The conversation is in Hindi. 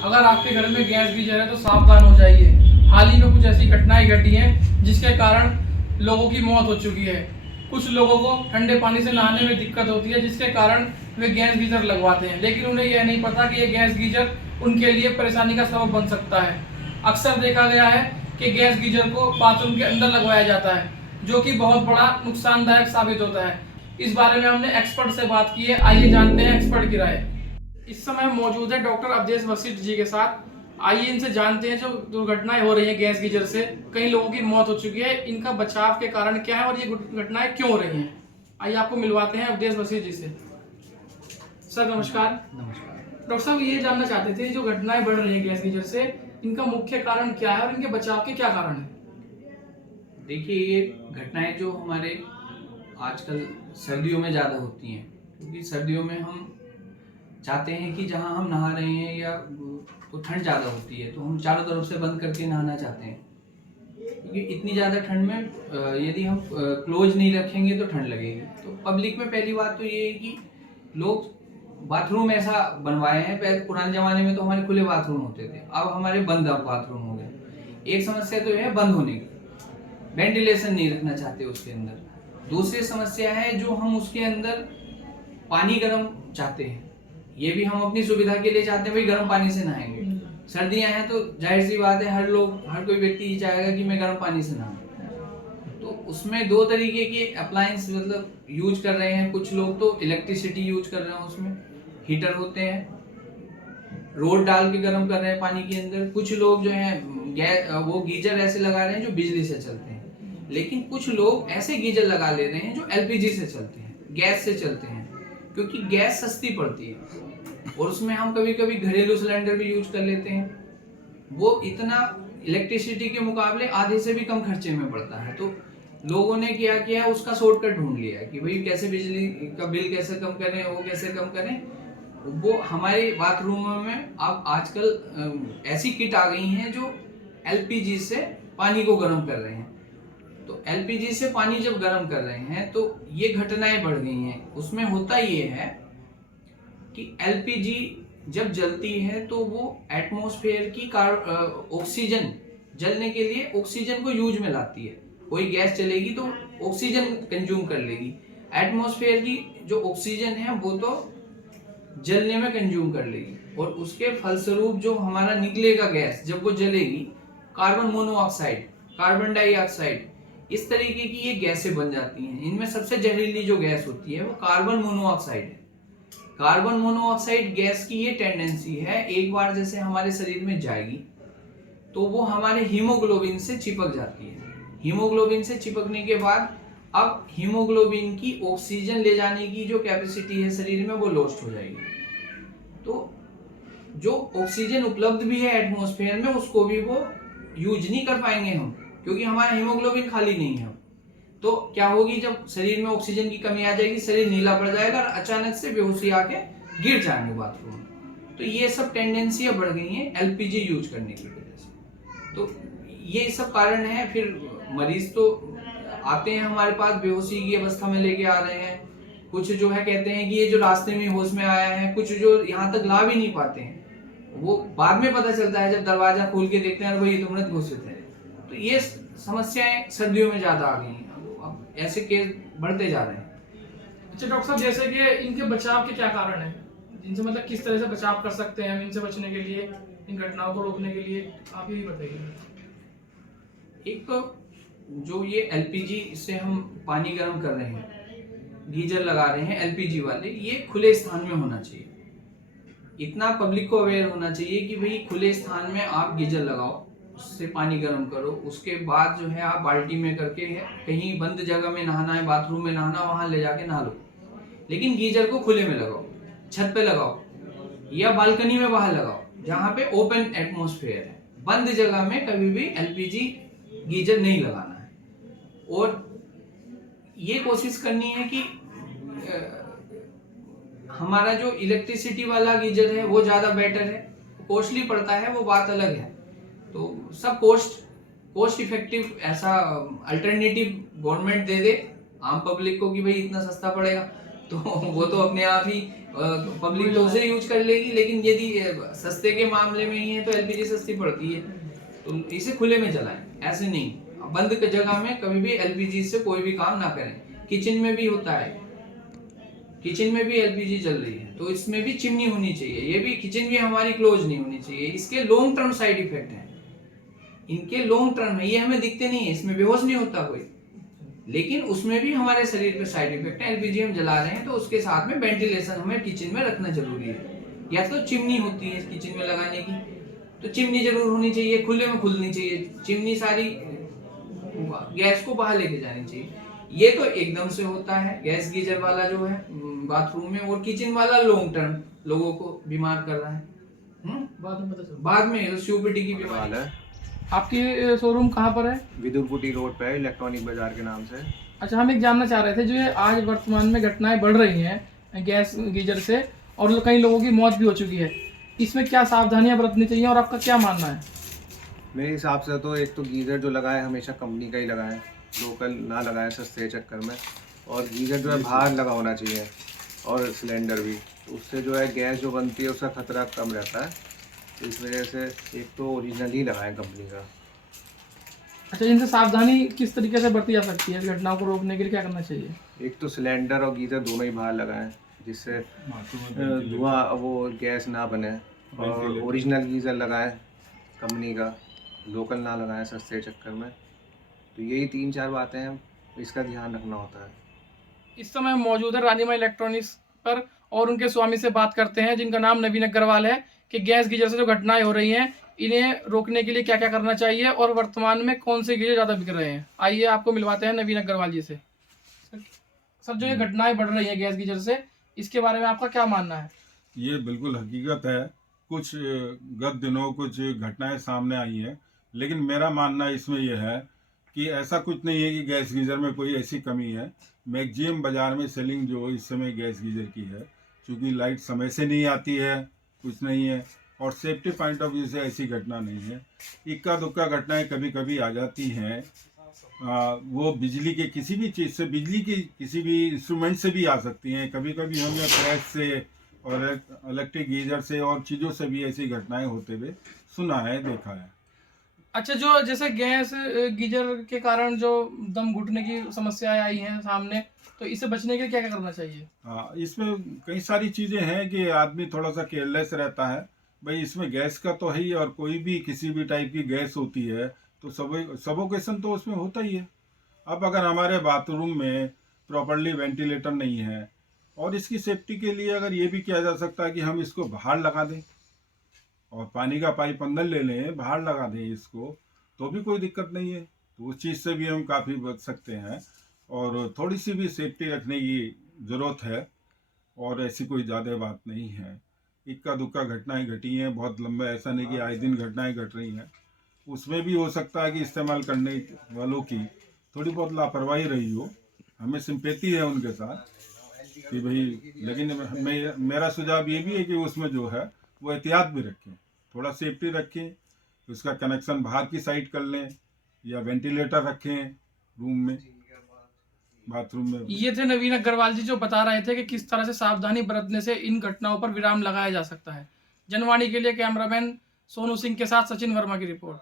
अगर आपके घर में गैस गीजर है तो सावधान हो जाइए। हाल ही में कुछ ऐसी घटनाएं घटी हैं जिसके कारण लोगों की मौत हो चुकी है। कुछ लोगों को ठंडे पानी से नहाने में दिक्कत होती है जिसके कारण वे गैस गीजर लगवाते हैं, लेकिन उन्हें यह नहीं पता कि यह गैस गीजर उनके लिए परेशानी का सबब बन सकता है। अक्सर देखा गया है कि गैस गीजर को बाथरूम के अंदर लगवाया जाता है, जो कि बहुत बड़ा नुकसानदायक साबित होता है। इस बारे में हमने एक्सपर्ट से बात की है, आइए जानते हैं एक्सपर्ट की राय। इस समय हम मौजूद है डॉक्टर अवधेश वशिष्ठ जी के साथ। आइए इनसे जानते हैं जो दुर्घटनाएं हो रही हैं गैस गीजर से, कई लोगों की मौत हो चुकी है, इनका बचाव के कारण क्या है और ये घटनाएं क्यों हो रही हैं। आइए आपको मिलवाते हैं अवधेश वशिष्ठ जी से। सर नमस्कार। नमस्कार। डॉक्टर साहब ये जानना चाहते थे जो घटनाएं बढ़ रही हैं गैस गीजर से, इनका मुख्य कारण क्या है और इनके बचाव के क्या कारण है। देखिए, ये घटनाएं जो हमारे आजकल सर्दियों में ज़्यादा होती हैं, क्योंकि सर्दियों में हम चाहते हैं कि जहां हम नहा रहे हैं या तो ठंड ज़्यादा होती है, तो हम चारों तरफ से बंद करके नहाना चाहते हैं, क्योंकि इतनी ज़्यादा ठंड में यदि हम क्लोज नहीं रखेंगे तो ठंड लगेगी। तो पब्लिक में पहली बात तो ये है कि लोग बाथरूम ऐसा बनवाए हैं। पहले पुराने ज़माने में तो हमारे खुले बाथरूम होते थे, अब हमारे बंद बाथरूम हो गए। एक समस्या तो है बंद होने की, वेंटिलेशन नहीं रखना चाहते उसके अंदर। दूसरी समस्या है जो हम उसके अंदर पानी गर्म चाहते हैं, ये भी हम अपनी सुविधा के लिए चाहते हैं, भाई गर्म पानी से नहाएंगे। सर्दियां हैं तो जाहिर सी बात है हर कोई व्यक्ति ये चाहेगा कि मैं गर्म पानी से नहाऊं। तो उसमें दो तरीके के अप्लायंस मतलब यूज कर रहे हैं। कुछ लोग तो इलेक्ट्रिसिटी यूज कर रहे हैं, उसमें हीटर होते हैं, रोड डाल के गर्म कर रहे हैं पानी के अंदर। कुछ लोग जो है वो गीजर ऐसे लगा रहे हैं जो बिजली से चलते हैं। लेकिन कुछ लोग ऐसे गीजर लगा ले रहे हैं जो एलपीजी से चलते हैं, गैस से चलते हैं, क्योंकि गैस सस्ती पड़ती है और उसमें हम कभी कभी घरेलू सिलेंडर भी यूज कर लेते हैं। वो इतना इलेक्ट्रिसिटी के मुकाबले आधे से भी कम खर्चे में पड़ता है। तो लोगों ने क्या किया, उसका शॉर्टकट ढूंढ लिया कि भाई कैसे बिजली का बिल कैसे कम करें, वो कैसे कम करें। वो हमारे बाथरूमों में अब आजकल ऐसी किट आ गई हैं जो एलपीजी से पानी को गर्म कर रहे हैं। तो एलपीजी से पानी जब गर्म कर रहे हैं तो ये घटनाएं बढ़ गई हैं। उसमें होता ये है कि एलपीजी जब जलती है तो वो एटमॉस्फेयर की ऑक्सीजन जलने के लिए ऑक्सीजन को यूज में लाती है। कोई गैस चलेगी तो ऑक्सीजन कंज्यूम कर लेगी। एटमॉस्फेयर की जो ऑक्सीजन है वो तो जलने में कंज्यूम कर लेगी, और उसके फलस्वरूप जो हमारा निकलेगा गैस, जब वो जलेगी, कार्बन मोनोऑक्साइड, कार्बन डाइऑक्साइड, इस तरीके की ये गैसें बन जाती हैं। इनमें सबसे जहरीली जो गैस होती है वो कार्बन मोनोऑक्साइड है। कार्बन मोनोऑक्साइड गैस की ये टेंडेंसी है, एक बार जैसे हमारे शरीर में जाएगी तो वो हमारे हीमोग्लोबिन से चिपक जाती है। हीमोग्लोबिन से चिपकने के बाद अब हीमोग्लोबिन की ऑक्सीजन ले जाने की जो कैपेसिटी है शरीर में वो लॉस्ट हो जाएगी। तो जो ऑक्सीजन उपलब्ध भी है एटमॉस्फेयर में उसको भी वो यूज नहीं कर पाएंगे हम, क्योंकि हमारा हीमोग्लोबिन खाली नहीं है। तो क्या होगी, जब शरीर में ऑक्सीजन की कमी आ जाएगी, शरीर नीला पड़ जाएगा और अचानक से बेहोशी आके गिर जाएंगे बाथरूम में। तो ये सब टेंडेंसियां बढ़ गई हैं एलपीजी यूज करने की वजह से। तो ये सब कारण है। फिर मरीज तो आते हैं हमारे पास बेहोशी की अवस्था में लेके आ रहे हैं। कुछ जो है कहते हैं कि ये जो रास्ते में होश में आया है, कुछ जो यहाँ तक ला भी नहीं पाते हैं, वो बाद में पता चलता है जब दरवाजा खोल के देखते हैं और वो ये तो मृत घोषित है। तो ये समस्याएं सर्दियों में ज्यादा आ गई हैं। अब ऐसे केस बढ़ते जा रहे हैं। अच्छा डॉक्टर साहब, जैसे कि इनके बचाव के क्या कारण है, जिनसे मतलब किस तरह से बचाव कर सकते हैं हम इनसे बचने के लिए, इन घटनाओं को रोकने के लिए, आप यही बताइए। एक तो जो ये एलपीजी से हम पानी गर्म कर रहे हैं, गीजर लगा रहे हैं एलपीजी वाले, ये खुले स्थान में होना चाहिए। इतना पब्लिक को अवेयर होना चाहिए कि भाई खुले स्थान में आप गीजर लगाओ, उससे पानी गर्म करो, उसके बाद जो है आप बाल्टी में करके कहीं बंद जगह में नहाना है, बाथरूम में नहाना, वहां ले जाके नहा लो। लेकिन गीजर को खुले में लगाओ, छत पे लगाओ या बालकनी में बाहर लगाओ, जहाँ पे ओपन एटमॉस्फेयर है। बंद जगह में कभी भी एलपीजी गीजर नहीं लगाना है। और ये कोशिश करनी है कि हमारा जो इलेक्ट्रिसिटी वाला गीजर है वो ज्यादा बेटर है। कॉस्टली पड़ता है वो बात अलग है। तो सब कॉस्ट इफेक्टिव ऐसा अल्टरनेटिव गवर्नमेंट दे दे आम पब्लिक को कि भाई इतना सस्ता पड़ेगा, तो वो तो अपने आप ही पब्लिक तो उसे यूज कर लेगी, लेकिन यदि सस्ते के मामले में ही है तो एलपीजी सस्ती पड़ती है। तो इसे खुले में जलाएं, ऐसे नहीं बंद जगह में कभी भी एलपीजी से कोई भी काम ना करें। किचन में भी होता है, किचन में भी एलपीजी चल रही है तो इसमें भी चिमनी होनी चाहिए, ये भी किचन भी हमारी क्लोज नहीं होनी चाहिए। इसके लॉन्ग टर्म साइड इफेक्ट हैं, इनके लॉन्ग टर्म है, ये हमें दिखते नहीं है, इसमें बेहोश नहीं होता कोई, लेकिन उसमें भी हमारे शरीर पे साइड इफेक्ट है। एलपीजी हम जला रहे हैं तो उसके साथ में वेंटिलेशन हमें किचन में रखना जरूरी है। या तो चिमनी होती है किचन में लगाने की, तो चिमनी जरूर होनी चाहिए, खुले में खुलनी चाहिए चिमनी, सारी गैस को बाहर लेके जानी चाहिए। ये तो एकदम से होता है गैस गीजर वाला जो है बाथरूम में, और किचन वाला लॉन्ग टर्म लोगों को बीमार कर रहा है। बाद में सीओपीडी की बीमारी है। आपकी शोरूम कहाँ पर है? विदुरपुटी रोड पे है, इलेक्ट्रॉनिक बाजार के नाम से। अच्छा, हम एक जानना चाह रहे थे, जो ये आज वर्तमान में घटनाएं बढ़ रही हैं गैस गीजर से और कई लोगों की मौत भी हो चुकी है, इसमें क्या सावधानियां बरतनी चाहिए और आपका क्या मानना है? मेरे हिसाब से तो एक तो गीज़र जो लगाए हमेशा कंपनी का ही लगाएं, लोकल ना लगाएं सस्ते चक्कर में। और गीज़र जो है बाहर लगा होना चाहिए, और सिलेंडर भी, तो उससे जो है गैस जो बनती है उसका खतरा कम रहता है। तो इस वजह से एक तो ओरिजिनल ही लगाएं कंपनी का। अच्छा, इनसे सावधानी किस तरीके से बरती जा सकती है? इस घटनाओं को रोकने के लिए क्या करना चाहिए? एक तो सिलेंडर और गीज़र दोनों ही बाहर लगाएं, जिससे धुआं वो गैस ना बने। और ओरिजिनल गीज़र लगाएं कंपनी का, लोकल ना लगाएं सस्ते चक्कर में। तो यही 3-4 बातें हैं, इसका ध्यान रखना होता है। इस समय हम मौजूद है रानीमा इलेक्ट्रॉनिक्स पर और उनके स्वामी से बात करते हैं, जिनका नाम नवीन अग्रवाल है, कि गैस गीजर से जो घटनाएं हो रही हैं इन्हें रोकने के लिए क्या क्या करना चाहिए और वर्तमान में कौन से गीजर ज़्यादा बिक रहे हैं। आइए आपको मिलवाते हैं नवीन अग्रवाल जी से। सर, जो ये घटनाएं बढ़ रही हैं गैस गीजर से, इसके बारे में आपका क्या मानना है? ये बिल्कुल हकीकत है। कुछ गत दिनों कुछ घटनाएं सामने आई हैं, लेकिन मेरा मानना इसमें यह है कि ऐसा कुछ नहीं है कि गैस गीज़र में कोई ऐसी कमी है। मैक्सिमम बाज़ार में सेलिंग जो इस समय गैस गीज़र की है, क्योंकि लाइट समय से नहीं आती है, कुछ नहीं है, और सेफ्टी पॉइंट ऑफ व्यू से ऐसी घटना नहीं है। इक्का दुक्का घटनाएं कभी कभी आ जाती हैं, वो बिजली के किसी भी चीज़ से, बिजली की किसी भी इंस्ट्रूमेंट से भी आ सकती हैं। कभी कभी हमने प्रेस से और इलेक्ट्रिक गीजर से और चीज़ों से भी ऐसी घटनाएं होते हुए सुना है, देखा है। अच्छा, जो जैसे गैस गीजर के कारण जो दम घुटने की समस्याएं आई हैं सामने, तो इससे बचने के लिए क्या क्या करना चाहिए? हाँ, इसमें कई सारी चीज़ें हैं कि आदमी थोड़ा सा केयरलेस रहता है। भाई इसमें गैस का तो है ही, और कोई भी किसी भी टाइप की गैस होती है तो सफोकेशन तो उसमें होता ही है। अब अगर हमारे बाथरूम में प्रॉपरली वेंटिलेटर नहीं है, और इसकी सेफ्टी के लिए अगर ये भी किया जा सकता है कि हम इसको बाहर लगा दें और पानी का पाइप अंदर ले लें, बाहर लगा दें इसको, तो भी कोई दिक्कत नहीं है। तो उस चीज़ से भी हम काफ़ी बच सकते हैं, और थोड़ी सी भी सेफ्टी रखने की ज़रूरत है, और ऐसी कोई ज़्यादा बात नहीं है। इक्का दुक्का घटनाएं घटी हैं, बहुत लंबा ऐसा नहीं कि आए दिन घटनाएं घट रही हैं। उसमें भी हो सकता है कि इस्तेमाल करने वालों की थोड़ी बहुत लापरवाही रही हो, हमें सिंपैथी है उनके साथ कि भाई, लेकिन मेरा सुझाव ये भी है कि उसमें जो है वो एहतियात भी रखें, थोड़ा सेफ्टी रखें, उसका कनेक्शन बाहर की साइड कर लें, या वेंटिलेटर रखें रूम में, बाथरूम में। ये थे नवीन अग्रवाल जी, जो बता रहे थे कि किस तरह से सावधानी बरतने से इन घटनाओं पर विराम लगाया जा सकता है। जनवाणी के लिए कैमरामैन सोनू सिंह के साथ सचिन वर्मा की रिपोर्ट।